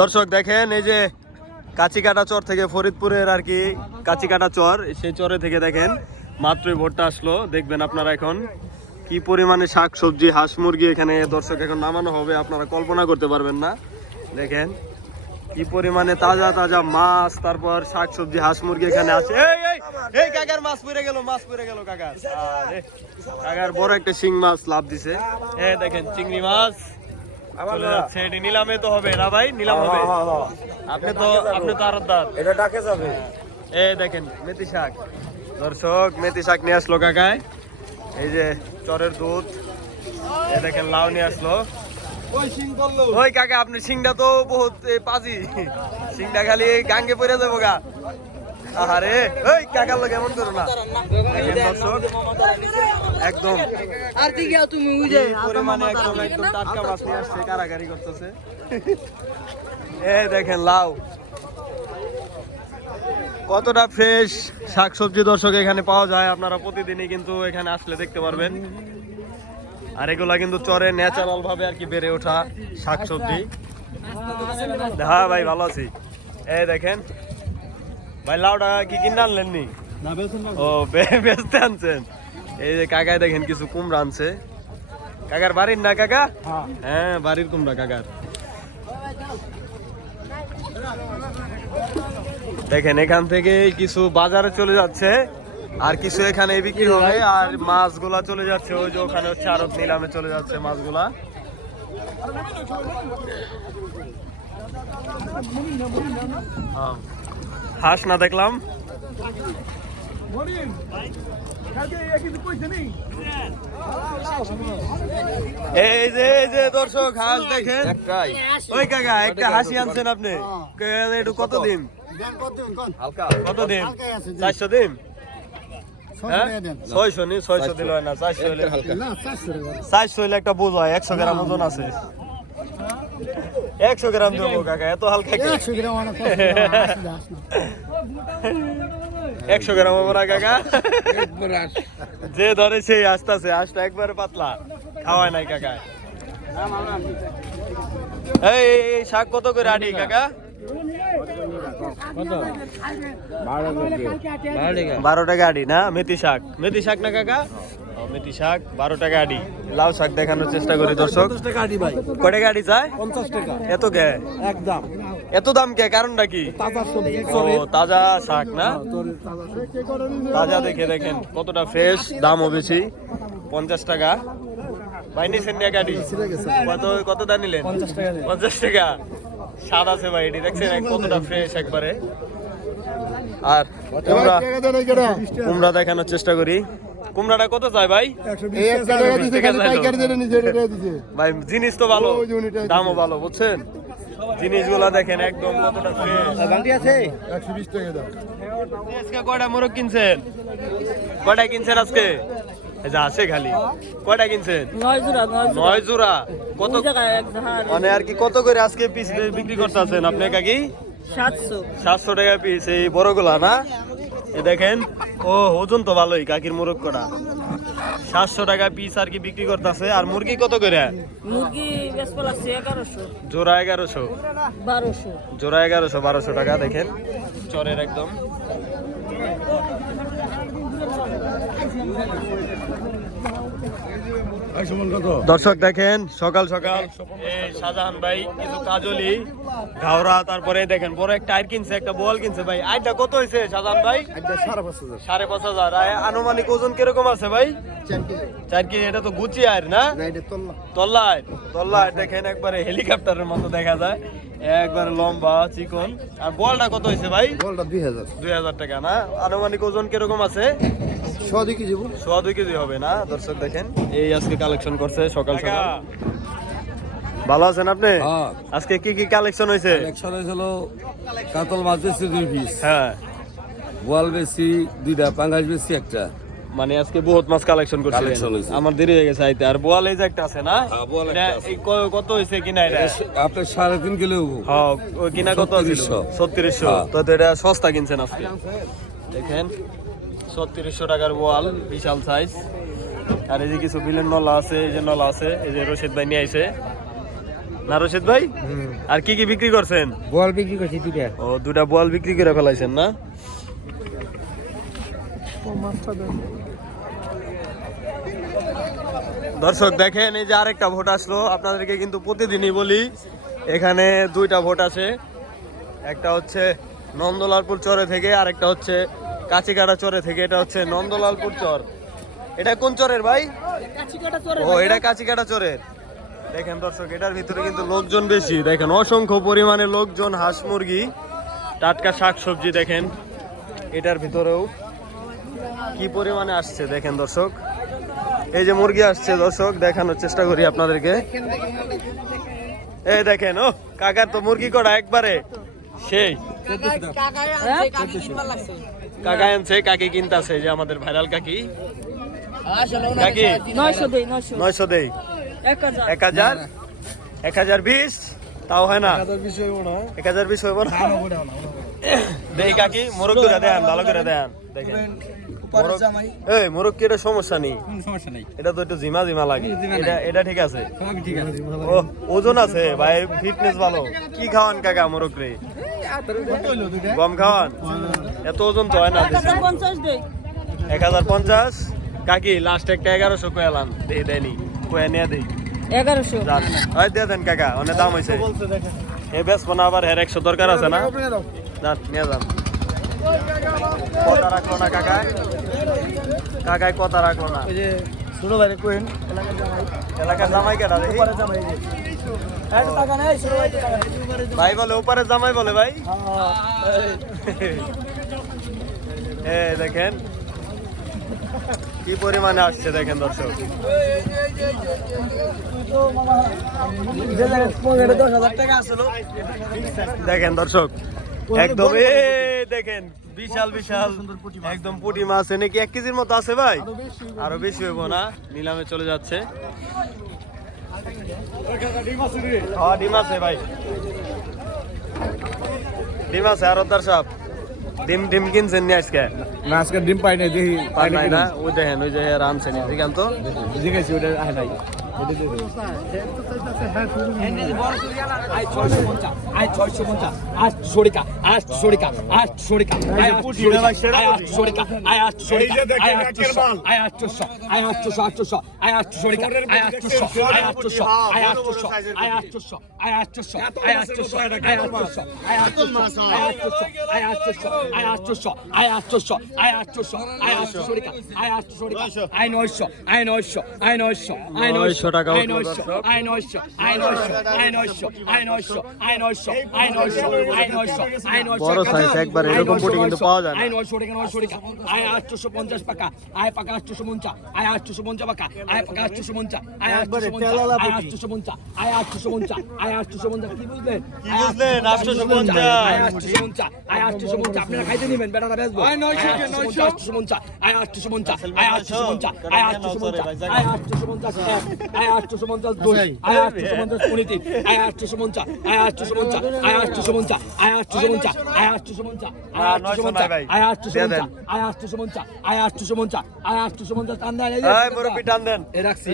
দর্শক, দেখেন এই যে কাচিকাটা চর থেকে ফরিদপুরের আর কি কাচিকাটা চর, সেই চরে থেকে দেখেন মাত্রই ভোটটা আসলো। দেখবেন আপনারা এখন কি পরিমাণে শাক, সবজি, হাঁস মুরগি এখানে দর্শক এখন নামানো হবে, আপনারা কল্পনা করতে পারবেন না। দেখেন কি পরিমাণে তাজা তাজা মাছ, তারপর শাক, সবজি, হাঁস মুরগি এখানে আছে। কাকার মাছ পড়ে গেল, মাছ পড়ে গেল বড় একটা শিং মাছ লাভ দিছে। এই দেখেন চিংড়ি মাছ। চলে যাচ্ছে এটি নিলামে তো হবে না ভাই নিলাম হবে। আপনি তো আপনি তো আরতদার। এটা ডাকে যাবে। এই দেখেন মেথি শাক। দর্শক মেথি শাক নিয়ে আসলো কাকায়। এই যে চরের দুধ। এই দেখেন লাউ নিয়ে আসলো। ওই কাকা আপনি সিংটা তো বহুত এ, পাজি। সিংটা খালি গাঙ্গে পড়ে যাব গা। ওই কাকার লোক এমন করো না। একদম আর কি গিয়া তুমি বুঝে এই পরিমাণে একদম একদম টাটকা মাছ নিয়ে আসছে কারাগারি করতেছে। এ দেখেন লাউ। কতটা ফ্রেশ শাকসবজি দর্শক এখানে পাওয়া যায় আপনারা প্রতিদিনই কিন্তু এখানে আসলে দেখতে পারবেন। আর এগুলা কিন্তু চরে ন্যাচারাল ভাবে আর কি বেড়ে ওঠা শাকসবজি। হ্যাঁ ভাই ভালো আছি। এই দেখেন ভাই লাউটা কি কিনে আনলেন নি? ও বেচতে আনছেন। এই যে কাকায় দেখেন কিছু কুমড়া আনছে। কাকার বাড়ির না কাকা? হ্যাঁ। বাড়ির কুমড়া কাকার। দেখেন এখান থেকে কিছু বাজারে চলে যাচ্ছে আর কিছু এখানে বিক্রি হবে আর মাছগুলা চলে যাচ্ছে। ওই যে ওখানে হচ্ছে আরব নিলামে চলে যাচ্ছে মাছগুলা। আহ, হাঁস না দেখলাম। এই যে এই যে দর্শক হাঁস দেখেন। ওই কাকা একটা হাসি আনছেন আপনি। কে- একটু কত দিন? কত দিন চারশো দিন। হ্যাঁ? ছয়শো নি ছয়শো দিল না চারশো হলে হালকা। চারশো একটা বোঝ হয় একশো গ্রাম ওজন আছে। একশো গ্রাম দেবো কাকা এত হালকা কে? একশো গ্রাম হব না কাকা? যে ধরে সেই আসতেছে আসতে একবারে পাতলা। খাওয়ায় নাই কাকা। এই শাক কত করে আডি কাকা? বারো টাকা। আডি না মেথি শাক। মেথি শাক না কাকা? মেথি শাক বারো টাকা আডি। লাউ শাক দেখানোর চেষ্টা করি দর্শক। টাকা ভাই। কটে গাড়ি যায়? পঞ্চাশ টাকা। এত কে? একদম। এত দাম কে? কারণটা কি? তাজা সবজি ও তাজা শাক না? তাজা দেখে দেখেন কতটা ফ্রেশ দামও বেশি। পঞ্চাশ টাকা। ভাই নিছেন গাড়ি কত কত দা নিলেন? পঞ্চাশ টাকা স্বাদ আছে ভাই এটি। দেখছেন কতটা ফ্রেশ একবারে। আর কুমড়া কুমড়া দেখানোর চেষ্টা করি। কুমড়াটা কত চাই ভাই। ভাই জিনিস তো ভালো দামও ভালো বুঝছেন? জিনিসগুলা দেখেন একদম কতটা ফ্রেশ বান্টি আছে? আজকে কয়টা মোরগ কিনছেন? কয়টা কিনছেন আজকে? আছে খালি। কয়টা কিনছেন? নয় জোড়া নয় জোড়া। কত মানে আর কি কত করে আজকে পিস বিক্রি করতে আছেন আপনি কাকি সাতশো। সাতশো টাকা পিস এই বড়গুলা না? এ দেখেন ও ওজন তো ভালোই কাকির মুরগ কটা সাতশো টাকা পিস আর কি বিক্রি করতেছে। আর মুরগি কত করে? মুরগি জোড়া এগারোশো। বারোশো। জোড়া এগারোশো বারোশো টাকা দেখেন। চরের একদম। দর্শক দেখেন সকাল সকাল। এই শাহজাহান ভাই কিছু কাজলি ঘাওড়া তারপরে দেখেন বড় একটা আইর কিনছে একটা বল কিনছে ভাই। আইটা কত হয়েছে শাহজাহান ভাই? সাড়ে পাঁচ হাজার। আর আনুমানিক ওজন কীরকম আছে ভাই? চার কেজি। এটা তো গুচি আয়ের না? দেখেন একবারে হেলিকপ্টারের মতো দেখা যায়। একবারে লম্বা চিকন। আর বলটা কত হয়েছে ভাই? বলটা দুই হাজার। দুই হাজার টাকা না? আনুমানিক ওজন কীরকম আছে? সোয়া দুই কেজি হবে না? দর্শক দেখেন এই আজকে কালেকশন করছে সকাল সকাল। ভালো আছেন আপনি? হ্যাঁ। আজকে কি কি কালেকশন হয়েছে? একশো হয়েছিল কাতল মাছ বেশি দুই পিস হ্যাঁ। বোয়াল বেশি দুইটা পাঙ্গাস বেশি একটা। মানে আজকে বহুত মাছ কালেকশন করছে Collection হয়েছে। আমার দেরি হয়ে গেছে আইতে। আর বোয়াল এই যে একটা আছে না? হ্যাঁ, বোয়াল এটা একটা আছে। এই ক- কত হয়েছে কিনা এটা? সাড়ে তিন কিলো হ্যাঁ কিনা কত ছিল 3600 ছত্রিশশো। হ্যাঁ। তো তো এটা সস্তা কিনছেন আজকে। দেখেন ছত্রিশশো টাকার বোয়াল বিশাল সাইজ আর এই যে কিছু বিলের নলা আছে এই যে নলা আছে এই যে রশিদ ভাই নিয়ে আইছে। না রশিদ ভাই? আর কি কি বিক্রি করছেন? বল বিক্রি করছি দুইটা। ও দুটা বল বিক্রি করে ফেলাইছেন না? দর্শক দেখেন এই যে আরেকটা ভোট আসলো। আপনাদেরকে কিন্তু প্রতিদিনই বলি এখানে দুইটা ভোট আছে। একটা হচ্ছে নন্দলালপুর চরে থেকে আরেকটা হচ্ছে কাচিকাটা চরে থেকে এটা হচ্ছে নন্দলালপুর চর। এটা কোন চরের ভাই? ও এটা কাচিকাটা চরের। দেখেন দর্শক এটার ভিতরে কিন্তু লোকজন বেশি। দেখেন অসংখ্য পরিমাণে লোকজন হাঁস মুরগি টাটকা শাক সবজি দেখেন। এটার ভিতরেও কি পরিমাণে আসছে দেখেন দর্শক। এই যে মুরগি আসছে দর্শক দেখানোর চেষ্টা করি আপনাদেরকে। এই দেখেন ও কাকার তো মুরগি করা একবারে? সেই। কাকা আনছে কাকি কিনতাছে যে আমাদের ভাইরাল কাকি। কাকি? নয়শো দেই এক হাজার। এক হাজার? বিশ? তাও হয় না? এক হাজার বিশ হইব না। দেই কাকি মোরগ করে দেন ভালো করে দেন। দেখেন। এই মোরগ কি এটা সমস্যা নেই? এটা তো একটু জিমা জিমা লাগে। এটা এটা ঠিক আছে। সবই ঠিক আছে। ও ওজন আছে ভাই ফিটনেস ভালো। কি খাওয়ান কাকা মোরগ রে? গম খাওয়ান? এত ওজন তো হয় না। এক হাজার পঞ্চাশ? কাকি লাস্ট একটা এগারোশো কয়ালাম দেই দেয়নি কয়া নিয়ে দেই। এগারোশো। হয় দিয়ে দেন কাকা অনেক দাম হয়েছে এ বেশ না আবার হের একশো দরকার আছে না? যান নিয়ে যান। কথা রাখল না কাকায় কাকায় কথা রাখল না। ছোট ভাই কোহেন এলাকার জামাই কেটা দেখি ভাই বলে ওপারে জামাই বলে ভাই। হ্যাঁ। দেখেন কি পরিমাণে আসছে দেখেন দর্শক। দেখেন দর্শক একদম দেখেন বিশাল বিশাল একদম পুটি মাছ। এনে কি এক কেজির মতো আছে ভাই? আরও বেশি হইব না। নিলামে চলে যাচ্ছে। ডিম আছে ভাই। ডিম আছে আর দর্শক ডিম ডিম কিনছেন নি আজকে? না আজকে ডিম পাই নাই দেখি। পান নাই না? ওই দেখেন ওই যে রামছেন দিকান তো জিজ্ঞেস ওটা আহে নাই। আয় নয়শো আয় নয়শো আয় নয়শো আয় নয়শো নয়শো টাকা বড় সাইজ একবার এরকম পুটি কিন্তু পাওয়া যায় আয় নয়শো টাকা নয়শো টাকা আয় আটশোশো পঞ্চাশ পাকা আয় পাকা আটশোশো আই আয় আটশোশো পঞ্চা পাকা আয় পাকা আটশোশো পঞ্চা আয় আই পঞ্চা আয় আটশোশো পঞ্চা আয় আটশোশো পঞ্চা আয় আটশোশো পঞ্চা কি বুঝলেন কি বুঝলেন আটশোশো পঞ্চা আয় আটশোশো পঞ্চা আয় আটশোশো পঞ্চা আপনারা খাইতে নেবেন বেটারা বেসবো আয় নয়শো নয়শো আটশোশো পঞ্চা আয় আটশোশো পঞ্চা আয় আটশোশো পঞ্চা আয় আটশোশো পঞ্চা আয় আটশোশো পঞ্চাশ এক আয় আটশোশো পঞ্চাশ দুই আয় আটশোশো পঞ্চাশ পনেরো আয় আটশোশো পঞ্চা আয় আটশোশো পঞ্চা আয় আটশোশো পঞ্চা আয় আটশোশো পঞ্চা আয় আটশোশো পঞ্চা আয় আটশোশো পঞ্চা আয় আটশোশো পঞ্চা আয় আটশোশো পঞ্চা আয় আটশোশো পঞ্চা আয় আটশোশো পঞ্চা টান দেন এই মুরব্বি টান দেন। এ রাখছি।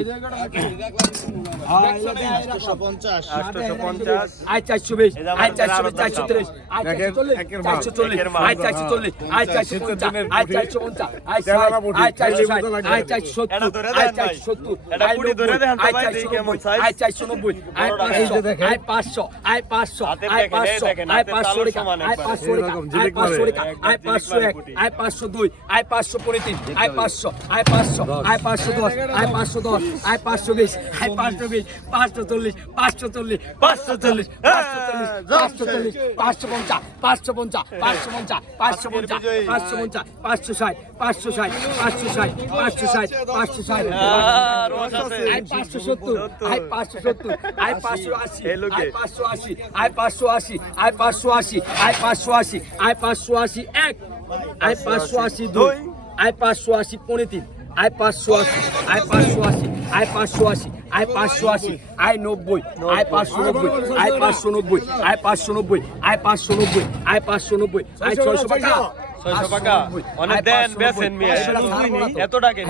আয় লাগে আটশোশো পঞ্চাশ আয় চারশো বিশ আয় চারশো বিশ চারশো দরকার। আয় চারশো চল্লিশ চারশো চল্লিশ আয় চারশো চল্লিশ আয় চারশো পঞ্চাশ আয় চারশো পঞ্চাশ আয় পাঁচশো। দুই। পাঁচশো পাঁচশো। পাঁচশো। দশ। পাঁচশো দশ। বিশ। বিশ। পাঁচশো পাঁচশো পাঁচশো পাঁচশো পঞ্চাশ পাঁচশো পঞ্চাশ। পাঁচশো পঞ্চাশ। পাঁচশো পঞ্চাশ। পাঁচশো পঞ্চাশ। পাঁচশো পাঁচশো ষাট পাঁচশো ষাট পাঁচশো ষাট পাঁচশো ষাট আহ, রস আছে। আয় পাঁচশো সত্তর আয় পাঁচশো সত্তর আয় পাঁচশো আশি এই লোকে। আয় পাঁচশো আশি আয় পাঁচশো আশি আয় পাঁচশো আশি আয় পাঁচশো আশি আয় পাঁচশো আশি এক আয় পাঁচশো আশি দুই আয় পাঁচশো আশি পনেরো তিন আয় পাঁচশো আশি আয় পাঁচশো আশি আয় পাঁচশো আশি আয় পাঁচশো আশি আয় নব্বই আয় পাঁচশো নব্বই আয় পাঁচশো নব্বই আয় পাঁচশো নব্বই আয় পাঁচশো নব্বই আয় পাঁচশো নব্বই আয় ছয়শো টাকা ছয়শো টাকা অনেক দেন বেছেন মিয়া। এত টাকা?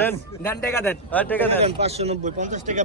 দেন। টাকা দেন। টাকা দেন। পাঁচশো নব্বই পঞ্চাশ টাকা